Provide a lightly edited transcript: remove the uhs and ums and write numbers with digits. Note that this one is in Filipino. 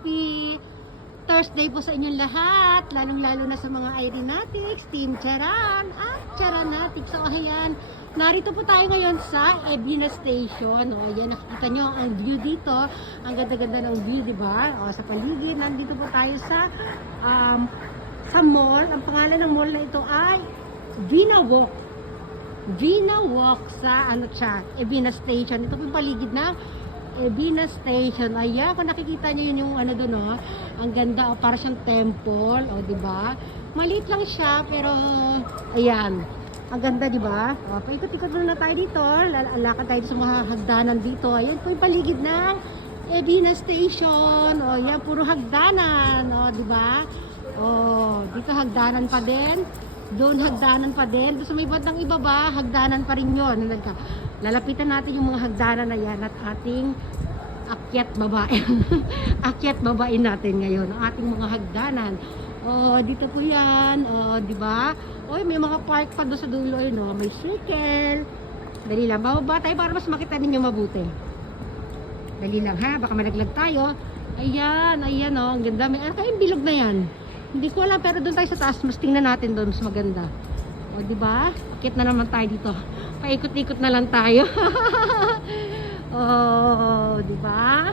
Happy Thursday po sa inyong lahat, lalong-lalo na sa mga aeronautics, Team Charan at Charanatics. So ayan, narito po tayo ngayon sa Ebina Station. O ayan, nakikita nyo ang view dito. Ang ganda-ganda ng view, di ba? O sa paligid, nandito po tayo sa mall. Ang pangalan ng mall na ito ay Vina Walk. Vina Walk sa Ebina Station. Ito po yung paligid na Ebina Station. Ayan, kung nakikita nyo yun yung ano doon, oh. Ang ganda, oh, para siyang temple, oh, di ba? Maliit lang siya, pero ayan. Ang ganda, di ba? Oh, paikot-ikot muna tayo dito. Lalakad tayo sa mga hagdanan dito. Ayan po yung paligid ng Ebina Station. Oh, ayan, puro hagdanan, oh, di ba? Oh, dito hagdanan pa din. Doon hagdanan pa din. Doon sa may bandang ibaba, hagdanan pa rin yun. Lalapitan natin yung mga hagdanan na yan at ating akyat babae. Akyat babae natin ngayon. Ang ating mga hagdanan. Oh, dito po yan. Oh, di ba? Oh, may mga park pa doon sa dulo. No? May circle. Dali lang. Bababa tayo para mas makita ninyo mabuti. Dali lang ha. Baka malaglag tayo. Ayan. Ayan oh. Ang ganda. May kayong bilog na yan. Hindi ko alam, pero doon tayo sa taas, mas tingnan natin doon, mas maganda. O, di ba? Akit na naman tayo dito. Paikot-ikot na lang tayo. Oh, di ba?